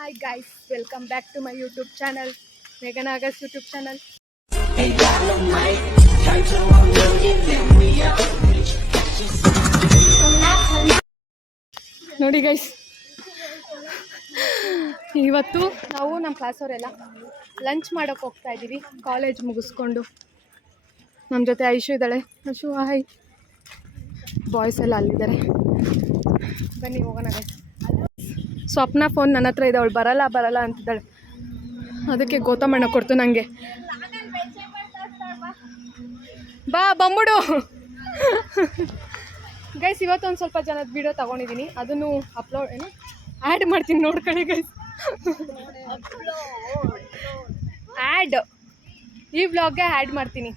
Hi guys, welcome back to my YouTube channel, Megan Agas YouTube channel. ನೋಡಿ guys, ಇವತ್ತು ನಾವು ನಮ್ಮ ಕ್ಲಾಸವರೆಲ್ಲ lunch ಮಾಡೋಕ್ಕೆ ಹೋಗ್ತಾ ಇದ್ದೀವಿ. ಕಾಲೇಜ್ ಮುಗಿಸ್ಕೊಂಡು ನಮ್ಮ ಜೊತೆ ಐಶು ಇದ್ದಾಳೆ. ಐಶು ಹಾಯ್. ಬಾಯ್ಸ್ ಎಲ್ಲ ಅಲ್ಲಿದ್ದಾರೆ, ಬನ್ನಿ ಹೋಗೋಣ ಗೈಸ್. ಸ್ವಪ್ನ ಫೋನ್ ನನ್ನ ಹತ್ರ ಇದೆ, ಅವಳು ಬರಲ್ಲ ಅಂತಿದ್ದಾಳೆ. ಅದಕ್ಕೆ ಗೌತಮಣ್ಣ ಕೊಡ್ತು ನನಗೆ. ಬಾ ಬಂಬಿಡು ಗೈಸ್. ಇವತ್ತೊಂದು ಸ್ವಲ್ಪ ಜನದ ವೀಡಿಯೋ ತೊಗೊಂಡಿದ್ದೀನಿ, ಅದನ್ನು ಆ್ಯಡ್ ಮಾಡ್ತೀನಿ, ನೋಡ್ಕೊಳ್ಳಿ ಗೈಸ್. ಆ್ಯಡ್ ಈ ವ್ಲಾಗ್ಗೆ ಆ್ಯಡ್ ಮಾಡ್ತೀನಿ.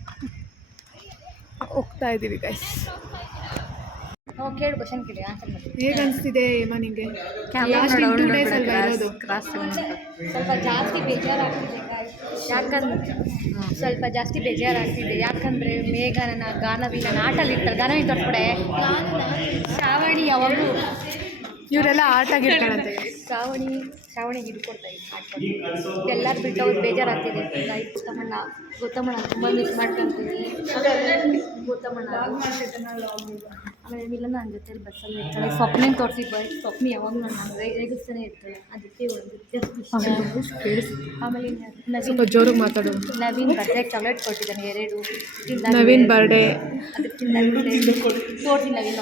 ಹೋಗ್ತಾ ಇದ್ದೀವಿ ಗೈಸ್. ಕೇಳು ಕ್ವಶನ್ ಕೇಳಿ. ಹೇಗೆ ಅನಿಸ್ತಿದೆ ಹೇಮಾ ನಿಂಗೆ? ಲಾಸ್ಟ್ 2 ಡೇಸ್ ಅಲ್ವಾ ಇರೋದು? ಸ್ವಲ್ಪ ಜಾಸ್ತಿ ಬೇಜಾರಾಗ್ತಿದೆ ಸ್ವಲ್ಪ ಜಾಸ್ತಿ ಬೇಜಾರಾಗ್ತಿದೆ. ಯಾಕಂದರೆ ಮೇಘನ ಗಾನವಿನ ಆಟಲ್ಲಿ ಇರ್ತಾರೆ. ಗಾನವಿ ತೋರಿಸ್ಬಿಡೆ. ಶ್ರಾವಣಿ ಯಾವಾಗಲೂ ಇವರೆಲ್ಲ ಆಟಾಗಿರ್ತಾರಂತೆ. ಶ್ರಾವಣಿಗೆ ಹಿಡ್ಕೊಡ್ತಾ ಇದ್ದೀನಿ. ಎಲ್ಲರೂ ಬಿಟ್ಟವ್ರು ಬೇಜಾರಾಗ್ತಿದೆ. ಗೌತಮಣ್ಣ ತುಂಬ ಮಿಸ್ ಮಾಡ್ಕೊತೀನಿ. ಗೌತಮಣ್ಣ ಆಮೇಲೆ ಮಿಲನ ನನ್ನ ಜೊತೆ ಬಸ್ಸಲ್ಲಿ ಇರ್ತಾಳೆ. ಸ್ವಪ್ನೇನ ತೋರಿಸಿ ಸ್ವಪ್ನಿ ಯಾವಾಗಲೂ ನಾನು ರೇಗಿಸ್ತಾನೆ ಇರ್ತಾಳೆ. ಅದಕ್ಕೆ ಒಂದು ಆಮೇಲೆ ಸ್ವಲ್ಪ ಜೋರಾಗಿ ಮಾತಾಡೋದು. ನವೀನ್ ಬರ್ಡೇ ಚಾಕ್ಲೇಟ್ ಕೊಟ್ಟಿದ್ದಾನೆ 2. ನವೀನ್ ಬರ್ಡೇ ಅದಕ್ಕೆ ತೋರಿಸಿ ನವೀನ್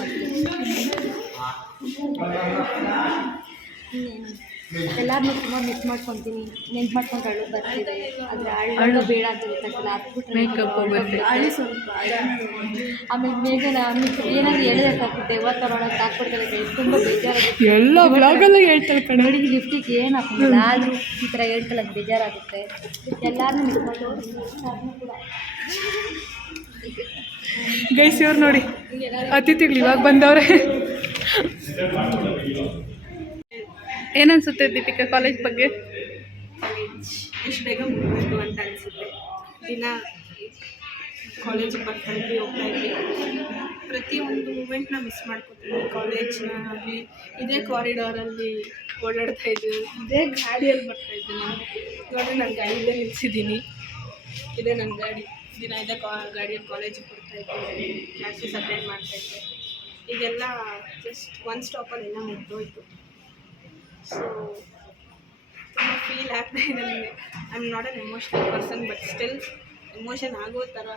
ಎಲ್ಲರನ್ನೂ ತುಂಬ ಮಿಸ್ ಮಾಡ್ಕೊತೀನಿ. ನೆನ್ಪು ಮಾಡ್ಕೊಂಡು ಬರ್ತಿದೆ. ಆದರೆ ಅಳ್ಳು ಬೇಡ ಅಂತ ಗೊತ್ತಾಗ್ತಿಲ್ಲ. ಮೇಕಪ್ ಅಳಿ ಸ್ವಲ್ಪ. ಆಮೇಲೆ ಮೇಘನ ಏನಾದರೂ ಹೇಳಿದ್ರೆ ಸಾಕು ದೆವ್ವ ತರೋಣಕ್ಕೆ ಹಾಕ್ಬಿಡ್ತಾರೆ. ತುಂಬ ಬೇಜಾರಾಗುತ್ತೆ. ಎಲ್ಲ ಬ್ಲಾಗಲ್ಲೂ ಹೇಳ್ತಾಳೆ ಕಣೆ. ನೋಡಿ ಲಿಫ್ಟಿಗೆ ಏನು ಹಾಕೋದಿಲ್ಲ, ಆದರೂ ಈ ಥರ ಹೇಳ್ಕೊಳ್ಳೋಕೆ ಬೇಜಾರಾಗುತ್ತೆ. ಎಲ್ಲರನ್ನೂ ಮಿಸ್ ಮಾಡ್ಕೊಂಡು ಕೂಡ ಗೈಸ್, ಇವ್ರು ನೋಡಿ ಅತಿಥಿಗಳು ಇವಾಗ ಬಂದವ್ರೆ. ಏನನ್ಸುತ್ತೆ ದೀಪಿಕಾ ಕಾಲೇಜ್ ಬಗ್ಗೆ? ಎಷ್ಟು ಬೇಗ ಮುಗಬೇಕು ಅಂತ ಅನಿಸುತ್ತೆ. ದಿನ ಕಾಲೇಜಿಗೆ ಬರ್ತಾಯಿದ್ವಿ, ಹೋಗ್ತಾ ಇದ್ವಿ. ಪ್ರತಿಯೊಂದು ಮೂಮೆಂಟ್ನ ಮಿಸ್ ಮಾಡ್ಕೊತೀವಿ. ಕಾಲೇಜ್ನ ಆಗಲಿ ಇದೇ ಕಾರಿಡಾರಲ್ಲಿ ಓಡಾಡ್ತಾ ಇದ್ವಿ, ಇದೇ ಗಾಡಿಯಲ್ಲಿ ಬರ್ತಾಯಿದ್ವಿ. ನಾನು ನನ್ನ ಗಾಡಿಯಲ್ಲೇ ನಿಲ್ಸಿದ್ದೀನಿ. ಇದೇ ನನ್ನ ಗಾಡಿ. ದಿನ ಇದೇ ಗಾಡಿಯಲ್ಲಿ ಕಾಲೇಜಿಗೆ ಬರ್ತಾಯಿದ್ವಿ, ಕ್ಲಾಸಸ್ ಅಟೆಂಡ್ ಮಾಡ್ತಾಯಿದ್ದೆ. ಈಗೆಲ್ಲ ಜಸ್ಟ್ ಒಂದು ಸ್ಟಾಪಲ್ಲಿ ಎಲ್ಲ ಮುಗ್ದೋಯ್ತು. ಸೊ ತುಂಬ ಫೀಲ್ ಆಗ್ತಾ ಇದೆ ನನಗೆ. I am not an emotional person, but still emotion ಆಗೋ ಥರ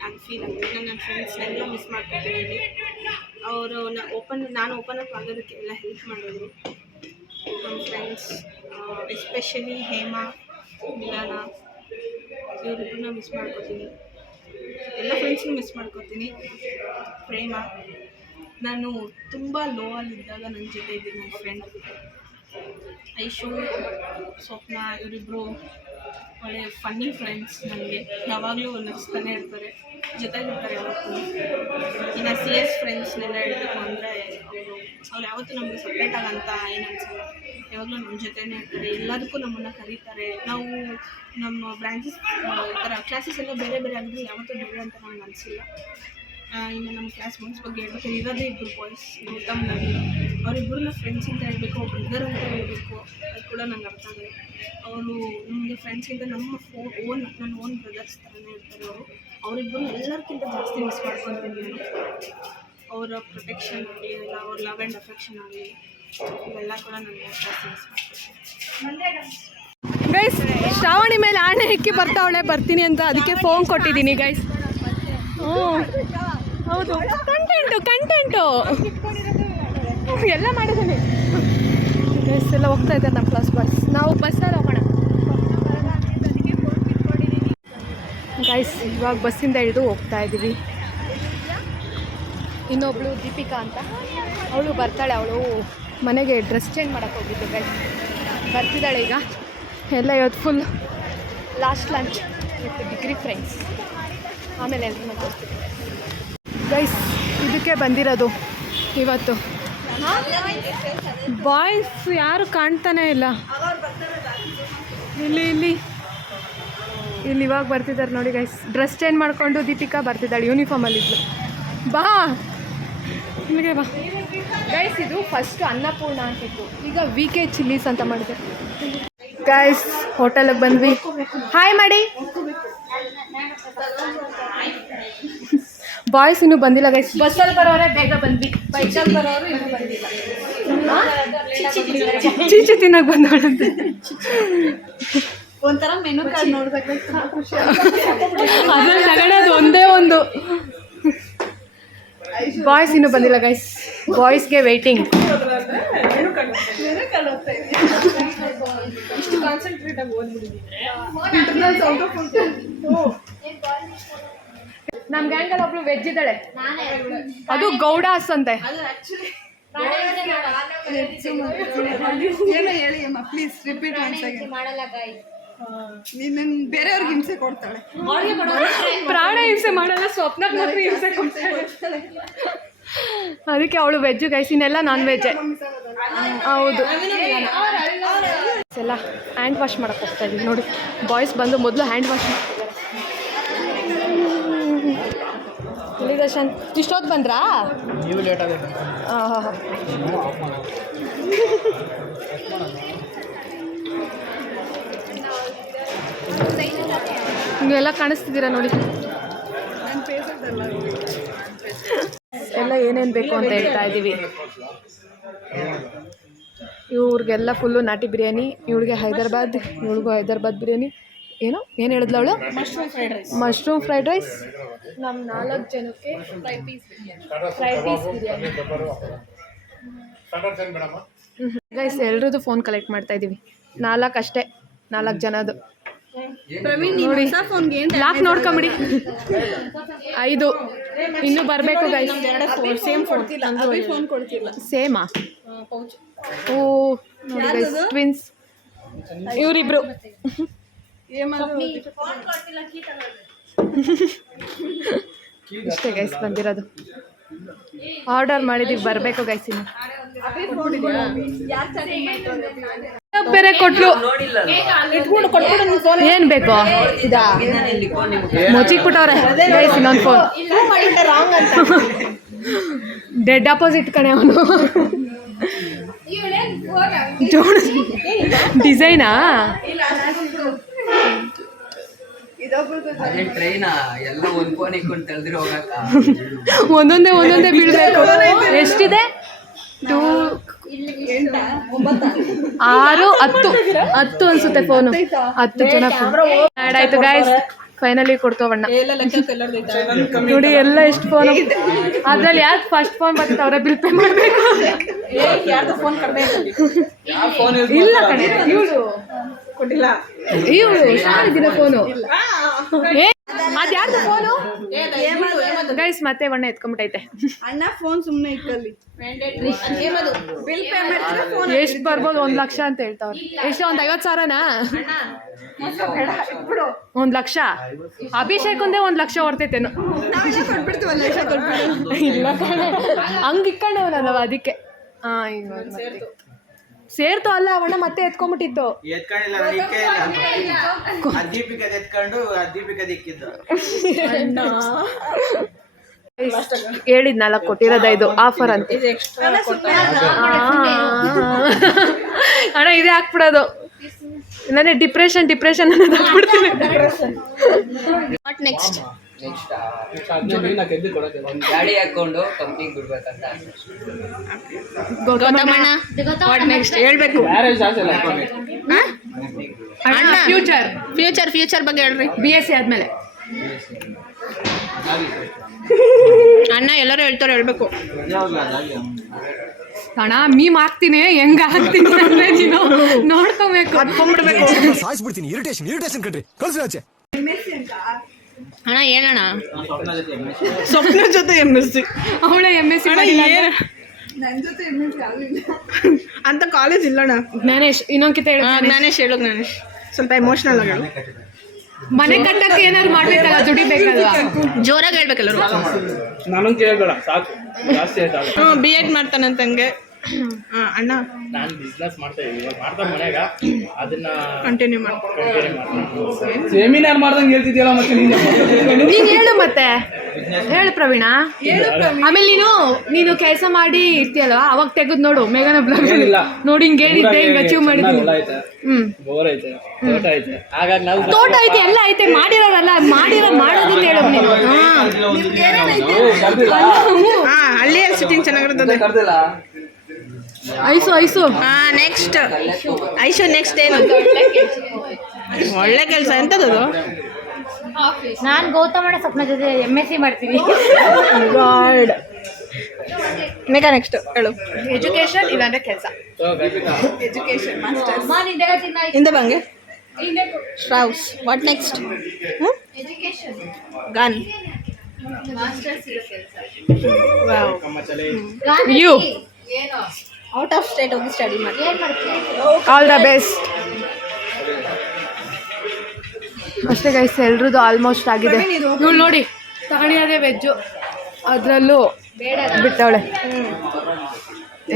ನಾನು ಫೀಲ್ ಆಗ್ತೀನಿ. ನನ್ನ ಫ್ರೆಂಡ್ಸ್ನೆಲ್ಲ ಮಿಸ್ ಮಾಡ್ಕೊತೀನಿ. ಅವರು ನಾನು ಓಪನ್ ಅಪ್ ಆಗೋದಕ್ಕೆ ಎಲ್ಲ ಹೆಲ್ಪ್ ಮಾಡಿದ್ರು ನಮ್ಮ ಫ್ರೆಂಡ್ಸ್, ಎಸ್ಪೆಷಲಿ ಹೇಮಾ, ಮಿಲನ, ಇವರಿಬ್ಬರನ್ನ ಮಿಸ್ ಮಾಡ್ಕೊತೀನಿ. ಎಲ್ಲ ಫ್ರೆಂಡ್ಸ್ನೂ ಮಿಸ್ ಮಾಡ್ಕೊತೀನಿ. ಪ್ರೇಮ, ನಾನು ತುಂಬ ಲೋ ಅಲ್ಲಿದ್ದಾಗ ನನ್ನ ಜೊತೆ ಇದ್ದೀನಿ ನನ್ನ ಫ್ರೆಂಡ್. ಐಶು, ಸ್ವಪ್ನ, ಇವರಿಬ್ಬರು ಒಳ್ಳೆ ಫನ್ನಿ ಫ್ರೆಂಡ್ಸ್. ನನಗೆ ಯಾವಾಗಲೂ ನಗಿಸ್ತಾನೆ ಇರ್ತಾರೆ, ಜೊತೆಗಿರ್ತಾರೆ ಯಾವತ್ತೂ. ಇನ್ನು CS ಫ್ರೆಂಡ್ಸ್ನೆಲ್ಲ ಹೇಳಬೇಕು ಅಂದರೆ ಅವ್ರು ಯಾವತ್ತೂ ನಮಗೆ ಸಪ್ರೇಟಾಗಿ ಅಂತ ಏನು ಅನಿಸಲ್ಲ. ಯಾವಾಗಲೂ ನಮ್ಮ ಜೊತೆನೇ ಇರ್ತಾರೆ, ಎಲ್ಲದಕ್ಕೂ ನಮ್ಮನ್ನು ಕರೀತಾರೆ. ನಾವು ನಮ್ಮ ಬ್ರಾಂಚಸ್ ಈ ಥರ ಕ್ಲಾಸಸ್ ಎಲ್ಲ ಬೇರೆ ಬೇರೆ ಆಗಿದ್ರೆ ಯಾವತ್ತೂ ಬೇರೆ ಅಂತ ನನಗೆ ಅನಿಸಿಲ್ಲ. ಇನ್ನು ನಮ್ಮ ಕ್ಲಾಸ್ ಬಾಯ್ಸ್ ಬಗ್ಗೆ ಹೇಳ್ಬೇಕು, ಇರೋದೇ 2 ಬಾಯ್ಸ್, ಗೌತಮ್, ನವೀನ್. ಅವರಿಬ್ಬರನ್ನ ಫ್ರೆಂಡ್ಸ್ ಅಂತ ಹೇಳಬೇಕು, ಬ್ರದರ್ ಅಂತ ಹೇಳಬೇಕು, ಅದು ಕೂಡ ನಂಗೆ ಅರ್ಥ ಆಗಿದೆ. ಅವರು ನಮಗೆ ಫ್ರೆಂಡ್ಸ್ಗಿಂತ ನನ್ನ ಓನ್ ಬ್ರದರ್ಸ್ ಥರನೇ ಇರ್ತಾರೆ ಅವರು. ಅವರಿಬ್ಬರು ಎಲ್ಲರಿಗಿಂತ ಜಾಸ್ತಿ ಮಿಸ್ ಮಾಡ್ಕೊತೀನಿ ನಾನು. ಅವರ ಪ್ರೊಟೆಕ್ಷನ್ ಆಗಲಿ, ಇಲ್ಲ ಅವ್ರ ಲವ್ ಆ್ಯಂಡ್ ಅಫೆಕ್ಷನ್ ಆಗಲಿ, ಇವೆಲ್ಲ ಕೂಡ ನನಗೆ ಜಾಸ್ತಿ ಮಿಸ್ ಮಾಡ್ತೀನಿ. ಗೈಸ್, ಶ್ರಾವಣಿ ಮೇಲೆ ಆಣೆ ಹೆಕ್ಕಿ ಬರ್ತಾವಳೆ ಬರ್ತೀನಿ ಅಂತ, ಅದಕ್ಕೆ ಫೋನ್ ಕೊಟ್ಟಿದ್ದೀನಿ ಗೈಸ್. ಹೌದು, ಕಂಟೆಂಟು ಎಲ್ಲ ಮಾಡಿದ್ದೀನಿ ಗೈಸ್. ಎಲ್ಲ ಹೋಗ್ತಾ ಇದ್ದಾರೆ ನಮ್ಮ ಕ್ಲಾಸ್ ಬಾಯ್ಸ್. ನಾವು ಬಸ್ಸಲ್ಲಿ ಹೋಗೋಣ ಗೈಸ್. ಇವಾಗ ಬಸ್ಸಿಂದ ಇಳಿದು ಹೋಗ್ತಾ ಇದ್ದೀವಿ. ಇನ್ನೊಬ್ಳು ದೀಪಿಕಾ ಅಂತ, ಅವಳು ಬರ್ತಾಳೆ. ಅವಳು ಮನೆಗೆ ಡ್ರೆಸ್ ಚೇಂಜ್ ಮಾಡೋಕ್ಕೆ ಹೋಗಿದ್ದು ಗೈಸ್. ಬರ್ತಿದ್ದಾಳೆ ಈಗ. ಎಲ್ಲ ಇವತ್ತು full last lunch with degree friends. ಆಮೇಲೆ ಎಲ್ಲರೂ ತೋರಿಸ್ತೀವಿ ಗೈಸ್. ಇದಕ್ಕೆ ಬಂದಿರೋದು ಇವತ್ತು. ಬಾಯ್ಸ್ ಯಾರು ಕಾಣ್ತಾನೇ ಇಲ್ಲ. ಇಲ್ಲಿ ಇವಾಗ ಬರ್ತಿದ್ದಾರೆ ನೋಡಿ ಗೈಸ್. ಡ್ರೆಸ್ ಚೇಂಜ್ ಮಾಡಿಕೊಂಡು ದೀಪಿಕಾ ಬರ್ತಿದ್ದಾಳೆ, ಯೂನಿಫಾರ್ಮಲ್ಲಿದ್ಲು. ಬಾ ಇಲ್ಲಿಗೆ ಬಾ ಗೈಸ್. ಇದು ಫಸ್ಟ್ ಅನ್ನಪೂರ್ಣ ಅಂತಿತ್ತು, ಈಗ VK ಚಿಲ್ಲೀಸ್ ಅಂತ ಮಾಡಿದೆ. ಗೈಸ್ ಹೋಟೆಲಿಗೆ ಬಂದ್ವಿ. ಹಾಯ್ ಮಾಡಿ. ಬಾಯ್ಸ್ ಇನ್ನೂ ಬಂದಿಲ್ಲ ಗೈಸ್. ಬಸ್ಸಲ್ಲಿ ಬರೋರೆ ಬೇಗ ಬಂದ್ವಿ, ಬೈಕಲ್ಲಿ ಬರೋರು ಇನ್ನೂ ಬಂದಿಲ್ಲ. ಚೀಚಿ ತಿನ್ನಕ್ಕೆ ಬಂದವಳಂತೆ. ಒಂಥರ ಮೆನು ಕಾರ್ಡ್ ನೋಡ್ಬೇಕು, ಅದ್ರಲ್ಲಿ ತಗೊಳ್ಳೋದು ಒಂದೇ ಒಂದು. ಬಾಯ್ಸ್ ಇನ್ನೂ ಬಂದಿಲ್ಲ ಗೈಸ್, ಬಾಯ್ಸ್ಗೆ ವೇಟಿಂಗ್. ಇಷ್ಟು ಕಾನ್ಸಂಟ್ರೇಟ್ ಆಗಿ ಓದ್ಬಿಟ್ಟಿದ್ದೀನಿ. ನಮ್ಮ ಗ್ಯಾಂಗಲ್ಲಿ ಒಬ್ಳು ವೆಜ್ ಇದ್ದಾಳೆ, ಅದು ಗೌಡಾಸ್ ಅಂತೆ. ಏನೋ ಹೇಳಿ ಅಮ್ಮ ಪ್ಲೀಸ್ ರಿಪೀಟ್ ಮಾಡಲ್ಲ ಗಾಯ್. ನೀನು ಬೇರೆಯವ್ರಿಗೆ ಹಿಂಸೆ ಕೊಡ್ತಾಳೆ. ಪ್ರಾಣ ಹಿಂಸೆ ಮಾಡಲ್ಲ, ಸ್ವಪ್ನಕ್ಕೆ ಮಾತ್ರ ಹಿಂಸೆ ಕೊಡ್ತಾಳೆ. ಅದಕ್ಕೆ ಅವಳು ವೆಜ್ಜು ಗೈಸ್, ಇನ್ನೆಲ್ಲ ನಾನ್ ವೆಜ್ಜೆ. ಹೌದು, ಎಲ್ಲ ಹ್ಯಾಂಡ್ ವಾಶ್ ಮಾಡಕ್ಕೆ ಹೋಗ್ತಾ ಇದ್ದೀವಿ ನೋಡಿ. ಬಾಯ್ಸ್ ಬಂದು ಮೊದಲು ಹ್ಯಾಂಡ್ ವಾಶ್ ಮಾಡ್ತಿದ್ದಾರೆ. ಇಲ್ಲಿ ದರ್ಶನ್ ಇಷ್ಟೊತ್ತು ಬಂದ್ರಾ? ನೀವು ಲೇಟ್ ಆಗಿದೆ. ಹಾಂ ಹಾಂ ಹಾಂ. ನೀವೆಲ್ಲ ಕಾಣಿಸ್ತಿದ್ದೀರಾ ನೋಡಿ. ಎಲ್ಲ ಏನೇನು ಬೇಕು ಅಂತ ಹೇಳ್ತಾ ಇದ್ದೀವಿ. ಇವ್ರಿಗೆಲ್ಲ ಫುಲ್ಲು ನಾಟಿ ಬಿರಿಯಾನಿ, ಇವಳಿಗೆ ಹೈದರಾಬಾದ್, ಇವಳಿಗೂ ಹೈದರಾಬಾದ್ ಬಿರಿಯಾನಿ. ಏನು ಹೇಳಿದ್ಲು ಅವಳು? Mushroom fried rice. ನಮ್ಮ 4 ಜನಕ್ಕೆ ಫ್ರೈ ಪೀಸ್ ಬಿರಿಯಾನಿ. ಗೈಸ್ ಎಲ್ರದ್ದು ಫೋನ್ ಕಲೆಕ್ಟ್ ಮಾಡ್ತಾ ಇದ್ದೀವಿ. 4 ಅಷ್ಟೇ, 4 ಜನದ್ದು. ನೋಡಿ ಲಾಕ್ ನೋಡ್ಕೊಂಬಿಡಿ. 5 ಇನ್ನೂ ಬರಬೇಕು ಗೈಸ್. ಸೇಮಾ? ಓ ನೋಡಿ ಗೈಸ್, ಟ್ವಿನ್ಸ್ ಇವರಿಬ್ರು. ಇಷ್ಟೇ ಗೈಸ್ ಬಂದಿರೋದು. ಆರ್ಡರ್ ಮಾಡಿದೀವಿ, ಬರಬೇಕು ಗೈಸ್. ಇನ್ನು ಬೇರೆ ಕೊಟ್ಲು. ಏನ್ ಬೇಕು? ಇದಾ ಮುಚ್ಚಿಕ್ಬಿಟ್ಟವ್ರೆ ಗೈಸ್. ಇನ್ನೊಂದು ಫೋನ್ ಡೆಡ್ ಅಪೋಸಿಟ್ ಕಣೆ ಅವನು. ಡಿಸೈನಾ? ಒಂದೊಂದೇ ಬೀಳ್ಬೇಕು. ಎಷ್ಟಿದೆ? 2, 6, 10 ಅನ್ಸುತ್ತೆ ಫೋನು. 10 ಜನ ಆ್ಯಡ್ ಆಯ್ತು ಗೈಸ್. ಫೈನಲಿ ಕೊಡ್ತೋವಣ್ಣ ನೋಡಿ. ಎಲ್ಲ ಎಷ್ಟು ಫೋನು, ಅದ್ರಲ್ಲಿ ಯಾರು ಫಸ್ಟ್ ಫೋನ್ ಬರ್ತದೆ ಅವರೇ ಬಿಲ್ ಪೇ ಮಾಡಬೇಕು. ಇಲ್ಲ ಕಣೆ, ಇವಳು ಕೊಟ್ಟಿಲ್ಲ. ಇವಳು ಶಾರಿದಿನ ಫೋನು. ಅದ್ಯಾರ್ದು ಫೋನು ಗೈಸ್? ಮತ್ತೆ ಬಣ್ಣ ಎತ್ಕೊಂಡ್ಬಿಟ್ಟೈತೆ. ಅಣ್ಣ ಫೋನ್ ಸುಮ್ಮನೆ ಇಕ್ಕಲ್ಲಿ. ಎಷ್ಟು ಬರ್ಬೋದು? 1 ಲಕ್ಷ ಅಂತ ಹೇಳ್ತಾವ್ರೆ. ಎಷ್ಟು? 50,000ನಾ? 1 ಲಕ್ಷ. ಅಭಿಷೇಕ್ ಒಂದೇ 1 ಲಕ್ಷ ಹೊರ್ತೈತೇನು? ಇಲ್ಲ ಕಣೆ, ಹಂಗೆ ಇಕ್ಕೊಂಡವ ನಾವು ಅದಕ್ಕೆ. ಹಾಂ ಈಗ ಸೇರ್ತು ಅಲ್ಲ ಅವಣ್ಣ, ಮತ್ತೆ ಎತ್ಕೊಂಡ್ಬಿಟ್ಟಿತ್ತು. ಹೇಳಿದ್ನಲ್ಲ ಕೊಟ್ಟಿರೋದ ಇದು ಆಫರ್ ಅಂತ. ಅಣ್ಣ ಇದೇ ಹಾಕ್ಬಿಡೋದು. ನಾನೇ ಡಿಪ್ರೆಷನ್ ಅನ್ನೋದು ಹಾಕ್ಬಿಡ್ತೀನಿ. ನೆಕ್ಸ್ಟ್ ಗಾಡಿ ಹಾಕೊಂಡು ಕಂಪ್ನಿಗೆ ಬಿಡ್ಬೇಕಂತ. ಗೌತಮಣ್ಣ ನೆಕ್ಸ್ಟ್ ಹೇಳ್ಬೇಕು. ಫ್ಯೂಚರ್ ಬಗ್ಗೆ ಹೇಳ್ರಿ. BSc ಆದ್ಮೇಲೆ ಅಣ್ಣ ಎಲ್ಲರೂ ಹೇಳ್ತಾರೆ, ಹೇಳ್ಬೇಕು. ಅಣ್ಣ ಮೀಮ್ ಹಾಕ್ತೀನಿ, ಹೆಂಗ ಹಾಕ್ತೀನಿ ಅಂದ್ರೆ ನೀನು ನೋಡ್ಕೊಬೇಕು. ಅದ್ಕೊಂಡ್ಬಿಡ್ಬೇಕು. ಸಾಯಿಸ್ಬಿಡ್ತೀನಿ. ಇರಿಟೇಷನ್ ಕಣ್ರಿ, ಕಳ್ಸಿ ಆಚೆ. ಅಣ್ಣ ಏನಣ್ಣ? ಸ್ವಪ್ನ ಜೊತೆ MSc. ಅವಳ MSc ನನ್ನ ಜೊತೆ MSc ಆಗಲಿಲ್ಲ ಅಂತ ಕಾಲೇಜ್ ಇಲ್ಲಣ್ಣ. ಜ್ಞಾನೇಶ್ ಇನ್ನೊಂದ್ಕಿತ ಹೇಳಿ. ಜ್ಞಾನೇಶ್ ಹೇಳು. ಜ್ಞಾನೇಶ್ ಸ್ವಲ್ಪ ಎಮೋಷನಲ್ ಆಗಿ ಮನೆ ಕಟ್ಟಕ್ಕೆ ಏನಾದ್ರು ಮಾಡ್ಬೇಕಲ್ಲ, ದುಡಿಬೇಕಲ್ವಾ? ಜೋರಾಗಿ ಹೇಳ್ಬೇಕಲ್ಲರು. ನಾನು ಕೇಳಬೇಡ ಸಾಕು, ಜಾಸ್ತಿ ಆಯ್ತು. B.Ed ಮಾಡ್ತಾನಂತಂಗೆ ಅಣ್ಣ ನಾನು ಬಿಸ್ನೆಸ್ ಮಾಡ್ತಾ ಇದ್ದೀನಿ ಇವಾಗ ಮಾಡ್ತಾ ಮನ್ಯಾಗ ಅದನ್ನ ಕಂಟಿನ್ಯೂ ಮಾಡ್ಕೊಂಡು ಸೆಮಿನಾರ್ ಮಾಡ್ದಂಗೆ ಹೇಳ್ತಿದ್ಯಲ್ಲ ಮತ್ತೆ ನೀನು ಹೇಳು ಮತ್ತೆ ಹೇಳು ಪ್ರವೀಣ. ಆಮೇಲೆ ನೀನು ಕೆಲಸ ಮಾಡಿ ಇರ್ತೀಯಲ್ವಾ, ಅವಾಗ ತೆಗೆದು ನೋಡು ಮೇಘನ ಬ್ಲಾಗ್ ನೋಡಿ ಹಿಂಗೆ ಹೇಳಿದ್ದೆ, ಹಿಂಗೆ ಅಚೀವ್ ಮಾಡಿದ್ದೀನಿ. ಬೋರ್ ಐತೆ, ತೋಟ ಐತೆ, ಹಾಗಾಗಿ ನಾವು ತೋಟ ಐತೆ, ಎಲ್ಲ ಐತೆ, ಮಾಡಿರೋದಲ್ಲ, ಮಾಡೋದಿಲ್ಲ ಹೇಳು ನೀನು. ಹಳ್ಳಿ ಸಿಟಿಂಗ್ ಚೆನ್ನಾಗಿರ್ತದೆ. ಐಸು ನೆಕ್ಸ್ಟ್ ಐಶು ನೆಕ್ಸ್ಟ್ ಏನು ಒಳ್ಳೆ ಕೆಲಸ ಎಂತದದು? ನಾನು ಗೌತಮಣ್ಣ ಸ್ವಪ್ನ ಜೊತೆ MSc ಮಾಡ್ತೀನಿ. ಗಾಡ್ ಮೇಘ ನೆಕ್ಸ್ಟ್ ಹೇಳು. ಎಜುಕೇಶನ್ ಇಲ್ಲಾಂದ್ರೆ ಕೆಲಸ. ಎಜುಕೇಶನ್ ಮಾಸ್ಟರ್ಸ್ ನಾನು ಹಿಂದೆ ಹೇಳ್ತೀನಿ ಹಿಂದೆ ಬಂಗೆ ಸ್ಟ್ರೌಸ್. What next? ಗನ್. ಯು ಔಟ್ ಆಫ್ ಸ್ಟೇಟ್ ಹೋಗಿ ಸ್ಟಡಿ ಮಾಡಿ. ಏನು ಮಾಡ್ತೀನಿ? All the best. ಅಷ್ಟೇ ಗೈಸ್, ಎಲ್ರದ್ದು ಆಲ್ಮೋಸ್ಟ್ ಆಗಿದೆ. ಇವಳು ನೋಡಿ ತಗೊಂಡಿರೋದೇ ವೆಜ್ಜು, ಅದರಲ್ಲೂ ಬಿಟ್ಟವಳೆ.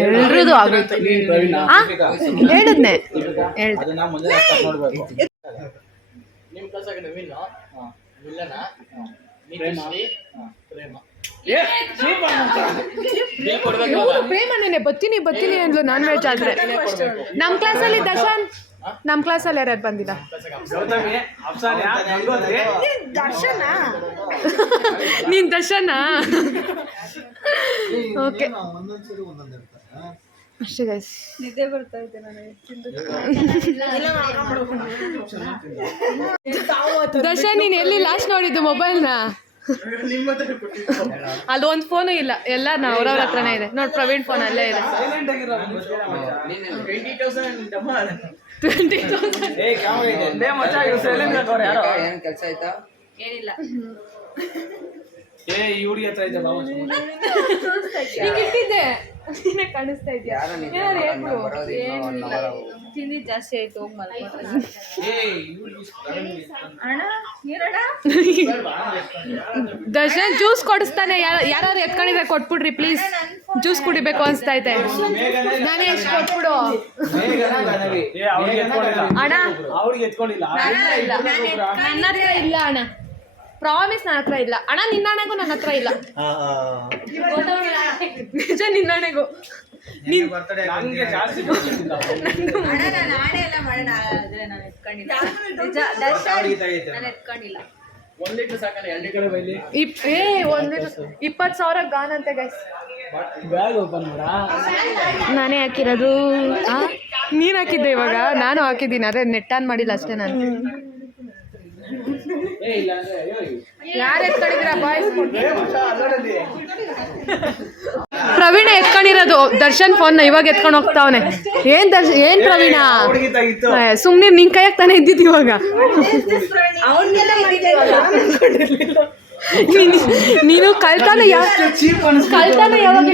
ಎಲ್ರದ್ದು ಆಗೋಯ್ತು. ಹೇಳಿದ್ನೆ ಹೇಳ್ದೆ. ಅದನ್ನ ಮುಂದೆ ನೋಡ್ಬೇಕು. ನಿಮ್ಮ ಕೆಲಸ ವಿನ್ ವಿಲ್ಲನ ಪ್ರೇಮ ಪ್ರೇಮನೇನೆ ಬತ್ತೀನಿ ಅಂದ್ಲು ನಾನ್ ವೆಜ್ ಆದ್ರೆ. ನಮ್ಮ ಕ್ಲಾಸಲ್ಲಿ ದರ್ಶನ್, ನಮ್ಮ ಕ್ಲಾಸಲ್ಲಿ ಯಾರ್ಯಾರು ಬಂದಿಲ್ಲ? ನೀನ್ ದರ್ಶನ? ಓಕೆ ಅಷ್ಟೇ ಗೈಸ್. ನಿದ್ದೆ ಬರ್ತಾ ಇದೆ ನನಗೆ. ದರ್ಶನ್, ನೀನ್ ಎಲ್ಲಿ ಲಾಸ್ಟ್ ನೋಡಿದ್ದು ಮೊಬೈಲ್ನ? ಅಲ್ಲಿ ಒಂದು ಫೋನು ಇಲ್ಲ, ಎಲ್ಲ ಅವ್ರವ್ರ ಹತ್ರನೇ ಇದೆ. ನೋಡಿ ಪ್ರವೀಣ್ ಫೋನ್ ಅಲ್ಲೇ ಇದೆ. 20,000 ಏನ್ ಕೆಲಸ ಆಯ್ತಾ? ಏನಿಲ್ಲ. ಈ ಹುಡುಗಿ ಹತ್ರ ಐತೆ ಬಾವ ಇಟ್ಟಿದ್ದೆ, ನೀನೇ ಕಾಣಿಸ್ತಾ ಇದೆಯಾ? ಯಾರೋ ನಿದ್ದೆ ಮಾಡ್ಕೊಂಡು ಬರೋದು ಇನ್ನೂ 1 hour. ತಿಂದಿದ್ದು ಜಾಸ್ತಿ ಆಯ್ತು, ಹೋಗಿ ದರ್ಶನ್ ಜ್ಯೂಸ್ ಕೊಡಿಸ್ತಾನೆ. ಯಾರು ಎತ್ಕೊಂಡಿದ್ರೆ ಕೊಟ್ಬಿಡ್ರಿ ಪ್ಲೀಸ್, ಜ್ಯೂಸ್ ಕುಡಿಬೇಕು ಅನ್ಸ್ತೈತೆ. ನಾನೇ ಎಷ್ಟು ಕೊಟ್ಬಿಡು ಅಣ್ಣ. ಅವ್ರಿಗೆ ಎತ್ಕೊಂಡಿಲ್ಲ. ನನ್ನ ಹತ್ರ ಇಲ್ಲ ಅಣ್ಣ, ಪ್ರಾಮಿಸ್ ನನ್ನ ಹತ್ರ ಇಲ್ಲ ಅಣ್ಣ. ನಿನ್ನಣೆಗೂ ನನ್ನ ಹತ್ರ ಇಲ್ಲ, ನಿಜ ನಿನ್ನಣೆಗೂ. ನಂಗೆ ಜಾಸ್ತಿ ಎತ್ಕೊಂಡಿಲ್ಲ. 1 ಲೀಟರ್ ಸಾಕಲ್ಲ, 2 ಲೀಟರ್ ಬೈಲಿ. 20,000 ಗಾನ್ ಅಂತೆ ಗೈಸ್. ಬ್ಯಾಗ್ ಓಪನ್ ಮಾಡ. ನಾನೇ ಹಾಕಿರೋದು. ನೀನು ಹಾಕಿದ್ದೆ, ಇವಾಗ ನಾನು ಹಾಕಿದ್ದೀನಿ, ಅದೇ ನೆಟ್ ಆನ್ ಮಾಡಿಲ್ಲ ಅಷ್ಟೇ ನಾನು. ಯಾರು ಎತ್ಕೊಂಡಿದ್ದೀರಾ ಬಾಯ್ಸ್? ಪ್ರವೀಣ ಎತ್ಕೊಂಡಿರೋದು ದರ್ಶನ್ ಫೋನ್ನ ಇವಾಗ ಎತ್ಕೊಂಡು ಹೋಗ್ತಾವನೆ. ಏನ್ ಪ್ರವೀಣ ಸುಮ್ನೆ ನಿನ್ ಕೈಯಾಗ ತಾನೇ ಇದ್ದಿದ್ದು ಇವಾಗ. ನೀನು ಕಳ್ತಾನ ಯಾವಾಗ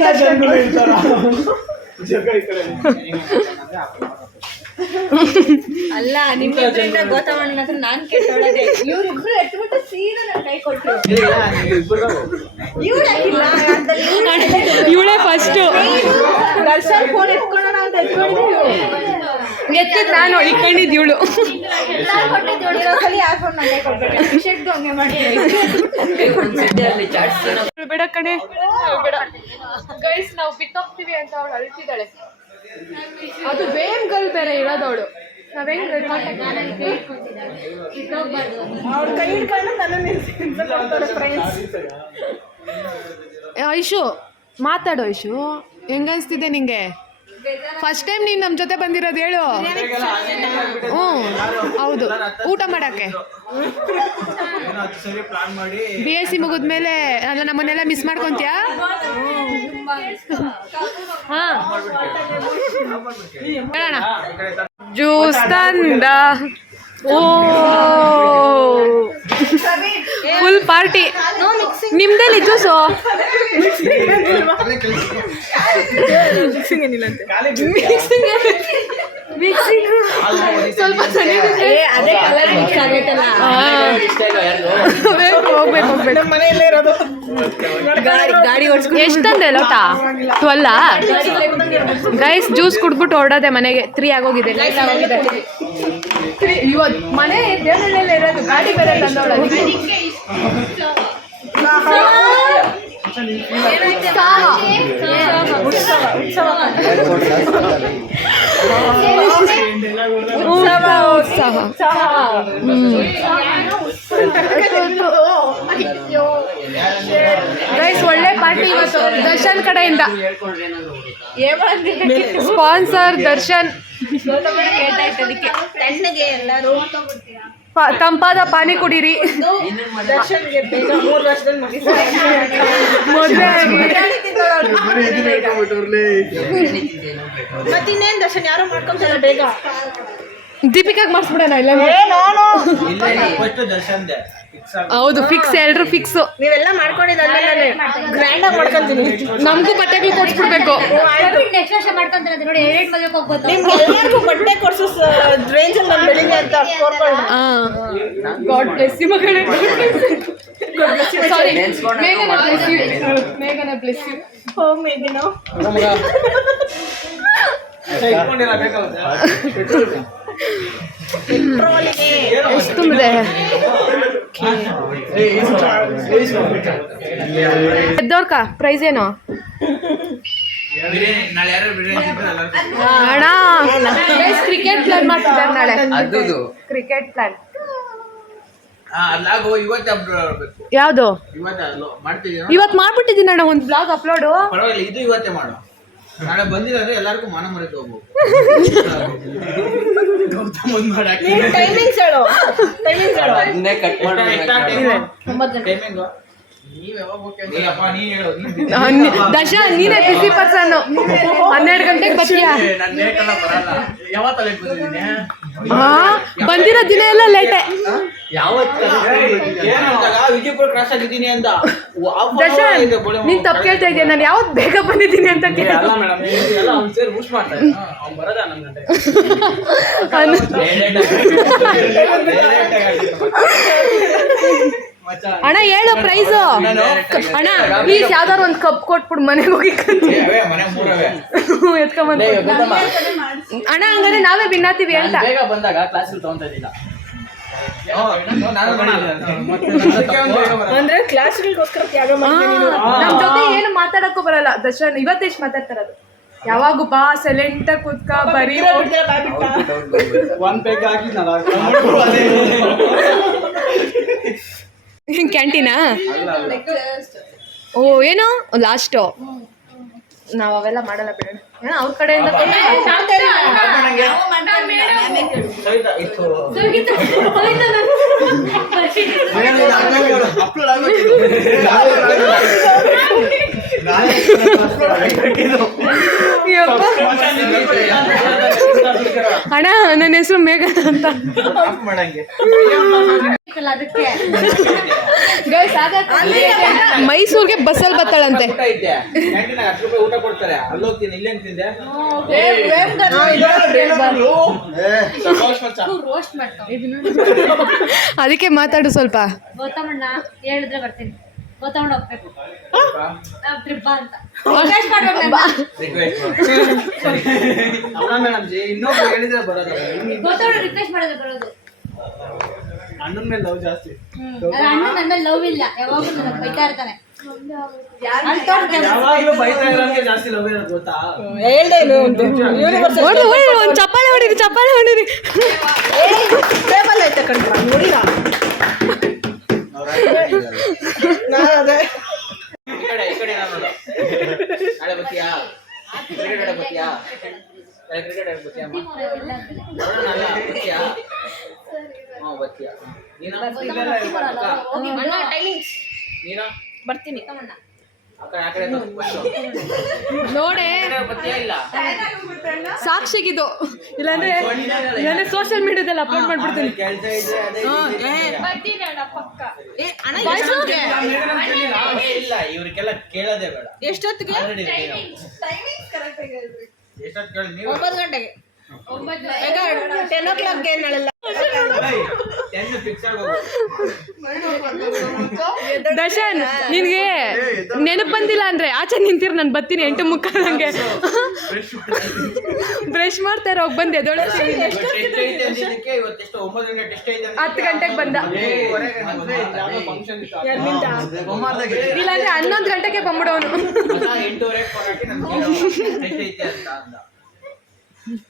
ಅಲ್ಲ, ನಿಮ್ಮ ಗೌತಮಣ್ಣ ಹತ್ರ ನಾನು ಕೆಟ್ಟೊಳಗೆ. ಇವ್ರಿಬ್ರು ಎತ್ಬಿಟ್ಟು ಸೀದಾ ನನ್ನ ಕೈ ಕೊಟ್ಟರು. ಇವಳೇ ಫಸ್ಟ್ ದರ್ಶನ್ ಫೋನ್ ಎತ್ಕೊಳ್ಳೋಣ ಅಂತ ಎತ್ತಿದ್ ನಾನು ಇಟ್ಕೊಂಡಿದ್ದು ಇವಳು. ಬೇಡ ಕಣೆ, ಬೇಡ ಗೈಸ್, ನಾವು ಬಿಟ್ಟೋಗ್ತೀವಿ ಅಂತ ಅವಳು ಅಳ್ತಿದ್ದಾಳೆ. ಅದು ಬೇಮ್ ಗರ್ಲ್ ಬೇರೆ ಇರೋದವಳು. ನಾವ್ ಹೆಂಗ್ ಐಶು ಮಾತಾಡು. ಐಶು ಹೆಂಗನ್ಸ್ತಿದೆ ನಿಂಗೆ? ಫಸ್ಟ್ ಟೈಮ್ ನೀನು ನಮ್ಮ ಜೊತೆ ಬಂದಿರೋದು ಹೇಳು. ಹೌದು, ಊಟ ಮಾಡಕ್ಕೆ. BSc ಮುಗಿದ್ಮೇಲೆ ಅಲ್ಲ, ನಮ್ಮನ್ನೆಲ್ಲ ಮಿಸ್ ಮಾಡ್ಕೊಂತೀಯಾ? ಹಾಂ ಹೇಳೋಣ. ಜ್ಯೂಸ್ ತಂದ, ಓ ಫುಲ್ ಪಾರ್ಟಿ. ನಿಮ್ದಲ್ಲಿ ಜ್ಯೂಸು? ಮಿಕ್ಸಿಂಗ್ ಸ್ವಲ್ಪ ಸರಿ ಅದೇ ಕಲರ್ ಮಿಕ್ಸ್ ಆಗೈತಲ್ಲ ಹೋಗ್ಬೇಕು ಮನೆಯಲ್ಲೇ ಇರೋದು ಗಾಡಿ ಓಡಿಸ್ಕೊಂಡು ಎಷ್ಟಂದೆ ಲೋಟ 12 ಗೈಸ್ ಜ್ಯೂಸ್ ಕುಡ್ಬಿಟ್ಟು ಹೊರಡೋದೆ ಮನೆಗೆ 3 ಆಗೋಗಿದೆ ಲೇಟ್ ಆಗೋಗಿದೆ ಇವತ್ತು ಮನೆ ದೇವನಹಳ್ಳಿಯಲ್ಲೇ ಇರೋದು ಗಾಡಿ ಬೇರೆ ತಂದವಳು ಗೈಸ್ ಒಳ್ಳೆ ಪಾರ್ಟಿ ಇವತ್ತು ದರ್ಶನ್ ಕಡೆಯಿಂದ ಸ್ಪಾನ್ಸರ್ ದರ್ಶನ್ ತಂಪಾದ ಪಾನಿ ಕುಡೀರಿ ದರ್ಶನ್ಗೆ ಬೇಗ 3 ವರ್ಷದಲ್ಲಿ ಮದುವೆ ಮತ್ತಿನ್ನೇನು ದರ್ಶನ್ ಯಾರು ಮಾಡ್ಕೊಂತಾರೆ ಬೇಗ ದೀಪಿಕಾಗ್ ಮಾಡಿಸ್ಬಿಡೋಣ ಇಲ್ಲ ಹೌದು ಫಿಕ್ಸ್ ಎಲ್ರು ಫಿಕ್ಸ್ ನೀವೆಲ್ಲ ಮಾಡ್ಕೊಂಡಿದ್ದಾದ್ಮೇಲೆ ಗ್ರ್ಯಾಂಡ್ ಆಗಿ ಮಾಡ್ಕೊಂತೀನಿ ನಮಗೂ ಬಟ್ಟೆಗಳು ಕೊಡ್ಸ್ಬಿಡ್ಬೇಕು ನೆಕ್ಸ್ಟ್ ವರ್ಷ ಮಾಡ್ಕೊಂತಾರೆ ನೋಡಿ 2 ಮದುವೆಗೆ ಹೋಗ್ಬೋದು ನಿಮ್ಗೆ ಎಲ್ಲರಿಗೂ ಬಟ್ಟೆ ಕೊಡ್ಸೋ ರೇಂಜ್ ಅಲ್ಲಿ ನಾನು ಬೆಳಿಗ್ಗೆ ಅಂತ ಕೋರ್ಕೊಳ್ಳೋಣ ಗಾಡ್ ಬ್ಲೆಸ್ ಯು ಮಗಳೇ ಸಾರಿ ಮೇಘನ ಬ್ಲೆಸ್ ಯು ಓ ಮೇಘನೋ ಎಷ್ಟು ತುಂಬಿದೆ ಎದ್ದೋರ್ಕ ಪ್ರೈಸ್ ಏನು ಅಣ್ಣ ಕ್ರಿಕೆಟ್ ಪ್ಲಾನ್ ಮಾಡ್ತಿದ್ದಾರೆ ನಾಳೆ ಕ್ರಿಕೆಟ್ ಪ್ಲಾನ್ ಯಾವ್ದು ಇವತ್ತು ಮಾಡ್ಬಿಟ್ಟಿದ್ದೀನಿ ಅಣ್ಣ ಒಂದು ಬ್ಲಾಗ್ ಅಪ್ಲೋಡು ಪರವಾಗಿಲ್ಲ ಇದು ಇವತ್ತೇ ಮಾಡು ನಾಳೆ ಬಂದಿದ್ರೆ ಎಲ್ಲರಿಗೂ ಮಾನ ಮರೆತು ಹೋಗ್ಬೇಕು ಟೈಮಿಂಗ್ಸ್ ಹೇಳು ಟೈಮಿಂಗ್ಸ್ ಹೇಳು ಅದನ್ನೇ ಕಟ್ ಟೈಮಿಂಗ್ ನೀವ್ ಯಾವಾಗ ಹೋಗ್ತೀಯಪ್ಪ ನೀ ಹೇಳು ದರ್ಶನ್ ನೀನೇ ಬಿಸಿ ಪರ್ಸನ್ 12 ಗಂಟೆಗೆ ಬರ್ತೀಯಾ ನಾನು ಲೇಟ್ ಎಲ್ಲ ಬರಲ್ಲ ಯಾವತ್ತ ಲೇಟ್ ಬಂದಿದ್ದೀನಿ ಬಂದಿರೋ ದಿನ ಎಲ್ಲ ಲೇಟೆ ವಿಜಯಪುರ ಕ್ರಾಸ್ ಆಗಿದ್ದೀನಿ ಅಂತ ದರ್ಶನ್ ನೀನ್ ತಪ್ಪು ಕೇಳ್ತಾ ಇದೀಯ ನಾನು ಯಾವತ್ತು ಬೇಗ ಬಂದಿದ್ದೀನಿ ಅಂತ ಕೇಳ ಅಲ್ಲ ಮೇಡಮ್ ಎಲ್ಲ ಅವ್ನು ಸೇರಿ ಬೂಸ್ಟ್ ಮಾಡ್ತಾರೆ ಅವ್ನು ಬರೋದ 11 ಗಂಟೆ ಅಣ್ಣ ಹೇಳು ಪ್ರೈಸು ಅಣ್ಣ ಪ್ಲೀಸ್ ಯಾವ್ದಾರು ಒಂದು ಕಪ್ ಕೊಟ್ಬಿಡು ಮನೆಗೆ ಹೋಗಿ ಮನೆ ಮೂರವೇ ಎತ್ಕೊಂಬಂದು ಅಣ್ಣ ಹಂಗಾದ್ರೆ ನಾವೇ ಭಿನ್ನಾತೀವಿ ಅಂತ ಬೇಗ ಬಂದಾಗ ಕ್ಲಾಸಲ್ಲಿ ತಗೊಂತ ಇದ್ದಿಲ್ಲ ಅಂದ್ರೆ ಕ್ಲಾಸ್ಗಳಿಗೋಸ್ಕರ ತ್ಯಾಗ ಮಾಡ್ತೀನಿ ನಮ್ ಜೊತೆ ಏನು ಮಾತಾಡಕ್ಕೂ ಬರಲ್ಲ ದರ್ಶನ್ ಇವತ್ತೆಷ್ಟು ಮಾತಾಡ್ತಾರದು ಯಾವಾಗೂ ಬಾ ಸೈಲೆಂಟ್ ಕೂತ್ಕ ಬರೀ ಕ್ಯಾಂಟೀನಾ ಓ ಏನು ಲಾಸ್ಟು ನಾವು ಅವೆಲ್ಲ ಮಾಡಲ್ಲ ಬಿಡೋಣ ಅವ್ರ ಕಡೆಯಿಂದ ಅಣ್ಣ ನನ್ನ ಹೆಸರು ಮೇಘ ಅಂತ ಮೈಸೂರಿಗೆ ಬಸ್ಸಲ್ಲಿ ಬರ್ತಾಳಂತೆ ಊಟ ಕೊಡ್ತಾರೆ ಅಲ್ಲಿ ಹೋಗ್ತೀನಿ ಇಲ್ಲೇನ್ ತಿಂದೆ ಅದಕ್ಕೆ ಮಾತಾಡು ಸ್ವಲ್ಪ ಗೌತಮಣ್ಣ ಹೇಳಿದ್ರೆ ಬರ್ತೀನಿ ಗೌತಮಣ್ಣ ಹೋಗ್ಬೇಕು ಟ್ರಿಪ್ ಅಂತ ಮೇಡಮ್ ಜಿ ಇನ್ನೊಬ್ರು ಹೇಳಿದ್ರೆ ಬರೋದು ಗೌತಮಣ್ಣ ರಿಕ್ವೆಸ್ಟ್ ಮಾಡಿದ್ರೆ ಬರೋದು ಅಣ್ಣನ ಮೇಲೆ ಲವ್ ಜಾಸ್ತಿ ಅಣ್ಣ ನನ್ನ ಮೇಲೆ ಲವ್ ಇಲ್ಲ ಯಾವಾಗಲೂ ನನಗೆ ಬೈತಾ ಇರ್ತಾನೆ ಯಾವಾಗಲೂ ಬೈತಾ ಇರೋಂಗೆ ಜಾಸ್ತಿ ಲವ್ ಇರೋದು ಗೊತ್ತಾ ಹೇಳ್ದೆ ಒಂದು ಚಪ್ಪಾಳೆ ಹೊಡೀರಿ ಚಪ್ಪಾಳೆ ಹೊಡೀರಿ ಟೇಬಲ್ ಐತೆ ಕಣ್ರ ನೋಡಿರಾ ಅದೇ ಈ ಕಡೆ ನೋಡು ನಾಳೆ ಬರ್ತೀಯಾ ಕ್ರಿಕೆಟ್ ಆಡಕ್ ಬರ್ತೀಯಾ ಕ್ರಿಕೆಟ್ ಆಡಕ್ ಬರ್ತೀಯಾ ನೋಡೋಣ ಬರ್ತೀಯಾ ಬರ್ತೀಯಾ ನೀನು ನೀನು ಬರ್ತೀನಿ ಆ ಕಡೆ ನೋಡೆ ಬರ್ತೀಯಾ ಇಲ್ಲ ಸಾಕ್ಷಿಗಿದು ಇಲ್ಲಾಂದ್ರೆ ಸೋಷಿಯಲ್ ಮೀಡಿಯಾದಲ್ಲಿ ಅಪ್ಲೋಡ್ ಮಾಡ್ಬಿಡ್ತೀನಿ ಕೆಲಸ ಇದೆ ಅದೇ ಇಲ್ಲ ಇವ್ರಿಗೆಲ್ಲ ಕೇಳೋದೇ ಬೇಡ ಎಷ್ಟೊತ್ತಿಗೆ ಎಷ್ಟೊತ್ತು ಕೇಳಿ ನೀವು 9 ಗಂಟೆಗೆ 10 o'clock ಏನೇಳಲ್ಲ. ದರ್ಶನ್ ನಿನಗೆ ನೆನಪು ಬಂದಿಲ್ಲ ಅಂದರೆ ಆಚೆ ನಿಂತಿರು, ನಾನು ಬರ್ತೀನಿ 8:45 ಹಂಗೆ ಬ್ರಷ್ ಮಾಡ್ತಾರೆ ಹೋಗಿ ಬಂದು ಎದೊಳೆ 10 ಗಂಟೆಗೆ ಬಂದ, ಇಲ್ಲಾಂದ್ರೆ 11 ಗಂಟೆಗೆ ಬಂದ್ಬಿಡೋನು.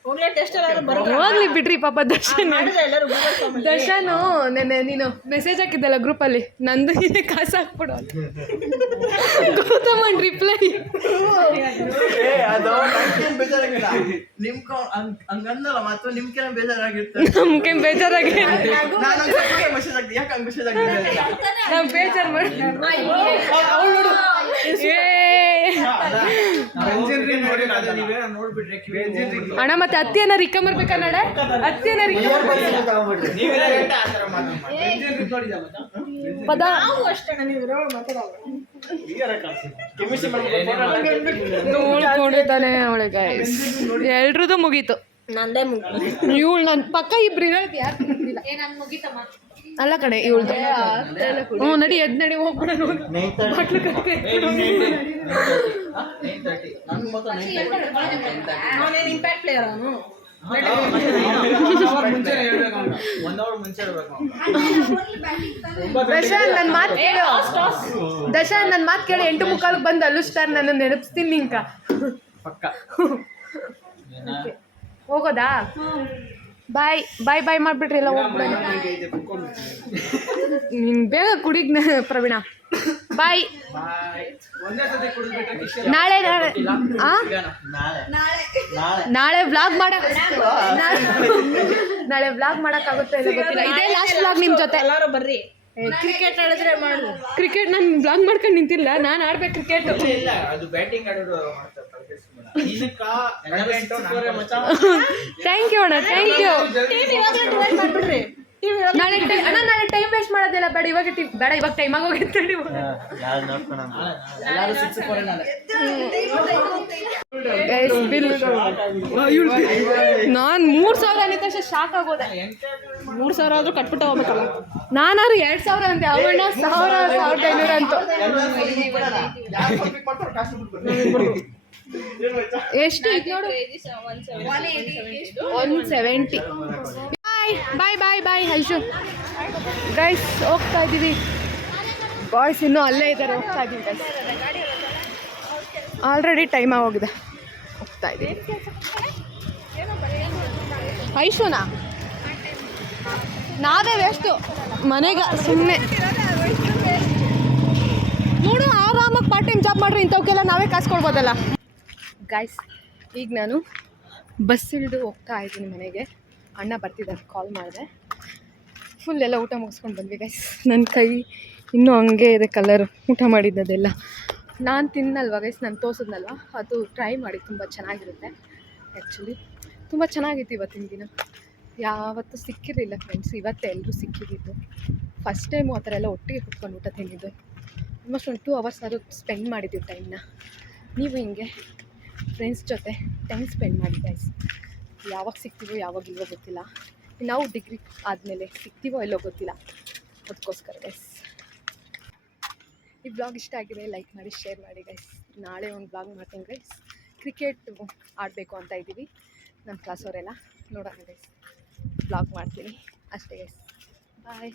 ಹೋಗ್ಲಿ ಬಿಡ್ರಿ ಪಾಪ ದರ್ಶನ್. ದರ್ಶನು ನೆನ್ನೆ ನೀನು ಮೆಸೇಜ್ ಹಾಕಿದ್ದಲ್ಲ ಗ್ರೂಪಲ್ಲಿ, ನಂದು ನೀನೇ ಕಾಸು ಹಾಕ್ಬಿಡು ಗೌತಮನ್ ರಿಪ್ಲೈ. ನಮ್ಗೆ ಬೇಜಾರಾಗಿ ನಾವು ಬೇಜಾರು ಮಾಡಿ ಅಣ್ಣ ಮತ್ತೆ ಅತ್ತಿಯನ್ನ ರಿಕ್ಕಂಬರ್ಬೇಕಾ ನಾಳೆ? ಅತ್ತಿಯನ್ನ ಪದ ನೋಡ್ಕೊಂಡಿದ್ದಾನೆ ಅವಳಿಗೆ. ಎಲ್ರದ್ದು ಮುಗೀತು, ನಂದೇ ಇವಳು ನನ್ನ ಪಕ್ಕ ಇಬ್ರು ಇರೋದು ಯಾರು ಅಲ್ಲ ಕಣೆ ಇವಳ್ದು. ಹ್ಞೂ ನಡಿ ಎದ್ ನಡಿ ಹೋಗ್ಬಿಡ ಬಾಟ್ಲು ಕಟ್ಟಿ. ಅವನೇನು ಇಂಪ್ಯಾಕ್ಟ್ ಪ್ಲೇಯರ್ ಅವನು. ದರ್ಶನ್ ನನ್ನ ಮಾತು ಕೇಳು, ದರ್ಶನ್ ನನ್ನ ಮಾತು ಕೇಳಿ 8:45 ಬಂದು ಅಲ್ಲುಸ್ತಾರೆ, ನನ್ನ ನೆನಪಿಸ್ತೀನಿ ನಿಂಕ. ಹೋಗೋದಾ? ಬಾಯ್ ಬಾಯ್ ಬಾಯ್ ಮಾಡಿಬಿಟ್ರಿ ಎಲ್ಲ ಹೋಗ್ಬಿಡ. ನೀನು ಬೇಗ ಕುಡಿಗ್ ಪ್ರವೀಣ. ಬಾಯ್. ನಾಳೆ ನಾಳೆ ವ್ಲಾಗ್ ನಾಳೆ ವ್ಲಾಗ್ ಮಾಡೋಕ್ಕಾಗುತ್ತೆ ಇಲ್ಲ ಗೊತ್ತಿಲ್ಲ. ಇದೇ ಲಾಸ್ಟ್ ವ್ಲಾಗ್ ನಿಮ್ಮ ಜೊತೆ. ಎಲ್ಲರೂ ಬರ್ರಿ, ಕ್ರಿಕೆಟ್ ಆಡಿದ್ರೆ ಮಾಡು. ಕ್ರಿಕೆಟ್ ನಾನು ವ್ಲಾಗ್ ಮಾಡ್ಕೊಂಡು ನಿಂತಿಲ್ಲ, ನಾನು ಆಡ್ಬೇಕು ಕ್ರಿಕೆಟ್. ಥ್ಯಾಂಕ್ ಯು ಅಣ್ಣ, ಥ್ಯಾಂಕ್ ಯು. ನಾಳೆ ಅಣ್ಣ ನಾಳೆ ಟೈಮ್ ವೇಸ್ಟ್ ಮಾಡೋದಿಲ್ಲ, ಬೇಡ ಇವಾಗ ಬೇಡ ಇವಾಗ ಟೈಮ್ ಆಗೋಗಿತ್ತು. ನಾನು 3,000 ಅಂದ ತಕ್ಷಣ ಶಾಕ್ ಆಗೋದೆ. 3,000 ಆದ್ರೂ ಕಟ್ಬಿಟ್ಟು ಹೋಗ್ಬೇಕಲ್ಲ. ನಾನಾದ್ರು 2,000 ಅಂತೆ, ಅವಣ್ಣ 1,500 ಅಂತು. ಎಷ್ಟು ಇದು ನೋಡು, 170. ಬಾಯ್ ಬಾಯ್ ಬಾಯ್ ಹಲ್ಶು. ಗೈಸ್ ಹೋಗ್ತಾ ಇದ್ದೀವಿ, ಬಾಯ್ಸ್ ಇನ್ನೂ ಅಲ್ಲೇ ಇದ್ದಾರೆ, ಹೋಗ್ತಾ ಇದ್ದೀವಿ ಗೈಸ್. ಆಲ್ರೆಡಿ ಟೈಮ್ ಆಗೋಗಿದೆ, ಹೋಗ್ತಾ ಇದ್ದೀವಿ. ಐಶುನಾ ನಾವೇ ವೇಸ್ಟು ಮನೆಗೆ ಸುಮ್ಮನೆ. ನೋಡು ಆರಾಮಾಗಿ ಪಾರ್ಟ್ ಟೈಮ್ ಜಾಬ್ ಮಾಡ್ರಿ, ಇಂಥವಕ್ಕೆಲ್ಲ ನಾವೇ ಕಾಸು ಕೊಡ್ಬೋದಲ್ಲ. ಗಾಯ್ಸ್ ಈಗ ನಾನು ಬಸ್ ಇಳಿದು ಹೋಗ್ತಾ ಇದ್ದೀನಿ ಮನೆಗೆ. ಅಣ್ಣ ಬರ್ತಿದ್ದಾನೆ, ಕಾಲ್ ಮಾಡಿದೆ. ಫುಲ್ ಎಲ್ಲ ಊಟ ಮುಗಿಸ್ಕೊಂಡು ಬಂದ್ವಿ ಗೈಸ್. ನನ್ನ ಕೈ ಇನ್ನೂ ಹಂಗೆ ಇದೆ ಕಲರು, ಊಟ ಮಾಡಿದ್ದದೆಲ್ಲ. ನಾನು ತಿನ್ನಲ್ವ ಗೈಸ್, ನಾನು ತೋರಿಸಿದ್ನಲ್ವ, ಅದು ಟ್ರೈ ಮಾಡಿ, ತುಂಬ ಚೆನ್ನಾಗಿರುತ್ತೆ. ಆ್ಯಕ್ಚುಲಿ ತುಂಬ ಚೆನ್ನಾಗಿತ್ತು ಇವತ್ತಿನ ದಿನ. ಯಾವತ್ತೂ ಸಿಕ್ಕಿರಲಿಲ್ಲ ಫ್ರೆಂಡ್ಸ್, ಇವತ್ತೇ ಎಲ್ಲರೂ ಸಿಕ್ಕಿದ್ದು. ಫಸ್ಟ್ ಟೈಮು ಆ ಥರ ಎಲ್ಲ ಒಟ್ಟಿಗೆ ಕುತ್ಕೊಂಡು ಊಟ ತಿಂದಿದ್ದು. ಆಲ್ಮೋಸ್ಟ್ ಒಂದು 2 hours ಆದರೂ ಸ್ಪೆಂಡ್ ಮಾಡಿದ್ದೀವಿ ಟೈಮ್ನ. ನೀವು ಹಿಂಗೆ ಫ್ರೆಂಡ್ಸ್ ಜೊತೆ ಟೈಮ್ ಸ್ಪೆಂಡ್ ಮಾಡಿ ಗೈಸ್. ಯಾವಾಗ ಸಿಗ್ತೀವೋ ಯಾವಾಗ ಇಲ್ವೋ ಗೊತ್ತಿಲ್ಲ, ನಾವು ಡಿಗ್ರಿ ಆದಮೇಲೆ ಸಿಗ್ತೀವೋ ಎಲ್ಲೋ ಗೊತ್ತಿಲ್ಲ, ಅದಕ್ಕೋಸ್ಕರ ಗೈಸ್. ಈ ಬ್ಲಾಗ್ ಇಷ್ಟ ಆಗಿದೆ ಲೈಕ್ ಮಾಡಿ, ಶೇರ್ ಮಾಡಿ ಗೈಸ್. ನಾಳೆ ಒಂದು ಬ್ಲಾಗ್ ಮಾಡ್ತೀನಿ ಗೈಸ್. ಕ್ರಿಕೆಟ್ ಆಡಬೇಕು ಅಂತ ಇದ್ದೀವಿ ನಮ್ಮ ಕ್ಲಾಸವರೆಲ್ಲ, ನೋಡೋಣ ಗೈಸ್. ಬ್ಲಾಗ್ ಮಾಡ್ತೀನಿ ಅಷ್ಟೇ ಗೈಸ್. ಬಾಯ್.